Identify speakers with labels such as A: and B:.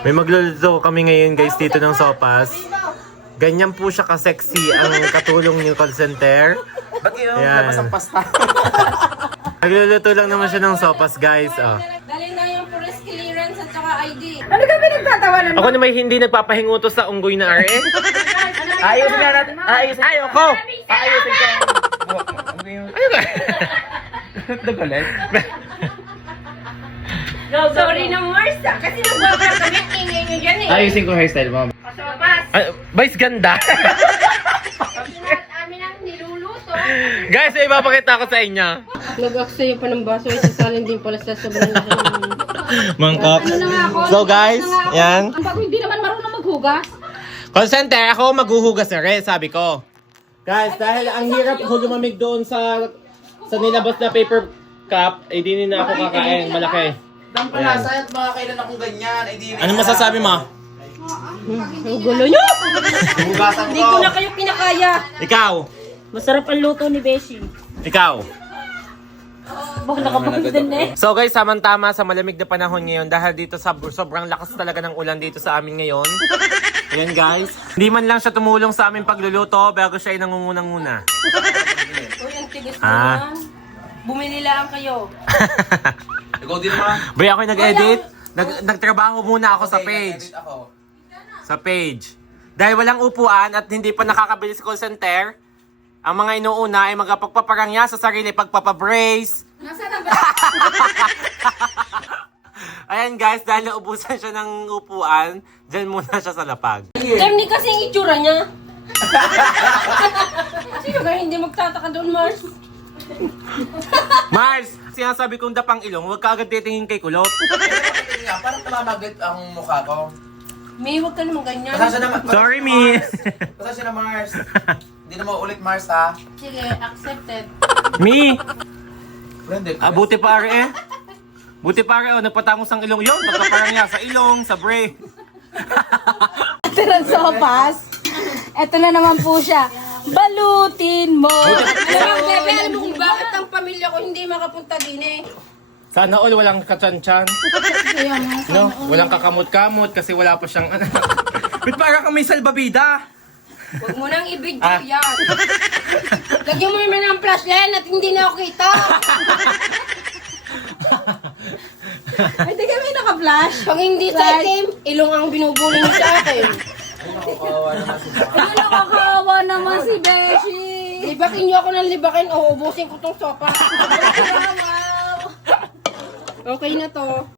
A: May magluluto kami ngayon guys dito ng sopas. Ganyan po siya ka-sexy ang katulong ni call center.
B: Ba't yun?
A: Ayan.
B: Labas ang pasta.
A: Nagluluto lang naman siya ng sopas guys. Oh.
C: Dali na yung police clearance at saka ID.
D: Ano ka pinagtatawanan mo?
A: Ako na may hindi nagpapahinguto sa unggoy na RE.
B: Ayusin nga natin. Ayusin.
A: Ayoko!
B: Ayusin ko.
A: Ayun ka!
B: Nagalit?
C: Sorry na Mars kasi nagbablog kami. Ingay nyo dyan eh.
B: Ayusin ko hairstyle mo.
C: Pasopas.
A: Vice ganda!
C: Amin ang niluluto.
A: Guys, may ipapakita ko sa inyo.
C: Nag-aksayo pa ng baso ay sasalin din pala sa sobrang laki ng...
A: Mangkok.
C: Ano na nga ako?
A: So guys, yan.
C: Ang bago hindi naman marunong maghugas.
A: Call center, ako maghuhugas na rin, sabi ko. Guys, dahil ang hirap ko lumamig doon sa nilabas na paper cup, eh di na ako kakain, malaki.
B: Dang palasa at mga kailan akong ganyan. Ay, di
A: Ano masasabi mo?
C: Ang gulo nyo!
B: Hugasan
C: Hindi ko na kayo kinakaya.
A: Ikaw?
C: Masarap ang luto ni Beshi.
A: Ikaw?
C: Baka nakapagdan na eh.
A: So guys, samantama sa malamig na panahon ngayon dahil dito sobrang lakas talaga ng ulan dito sa amin ngayon. Ayan guys. Hindi man lang siya tumulong sa aming pagluluto bago siya ay nangungunang-una.
C: Uy, ang tigas mo
A: Ah.
C: yan. Bumili lang kayo.
B: Ikaw din naman.
A: Boy, ako nag-edit. Nagtrabaho muna ako sa page.
B: Edit ako.
A: Sa page. Dahil walang upuan at hindi pa nakakabili sa call center, ang mga inuuna ay magpagpaparangya sa sarili, pagpapabrace.
C: Nasaan ang
A: Ayan guys, dahil naubusan siya ng upuan, dyan muna siya sa lapag.
C: Ganyan kasi yung itsura niya. Sino kaya hindi magtataka doon, Mars?
A: Mars! Sinasabi kong dapang ilong, huwag ka agad titingin kay kulot.
B: Parang tumamaglit ang mukha ko.
C: May, huwag ka naman ganyan.
B: Pasensya naman.
A: Sorry, Miss.
B: Pasensya na, Mars. Hindi na maulit, Mars, ha?
C: Sige, accepted.
A: Mi!
B: Hindi.
A: Buti pa eh. Buti pa oh, nagpatangos ang ilong yun. Nagpaparangya sa ilong, sa brain.
D: Ito ng sopas. Ito na naman po siya. Balutin mo.
C: Alam mo, bebe, alam mo kung bakit ang pamilya ko hindi makapunta din eh.
A: Sana all walang katsanchan. No? Walang kakamot-kamot kasi wala pa siyang ano. Ba't para kang may salbabida?
C: Huwag mo nang i-video
A: Ah.
C: yan. Lagyan mo naman ng flashlight at hindi na ako kita.
D: Ay, di kami naka-flash.
C: Pag hindi sa itim, ilong ang binubuli niyo sa akin.
D: Ay, nakakawa naman si Beshi.
C: Libakin niyo ako ng libakin o ubusin ko tong sopa.
D: Wow.
C: Okay na to.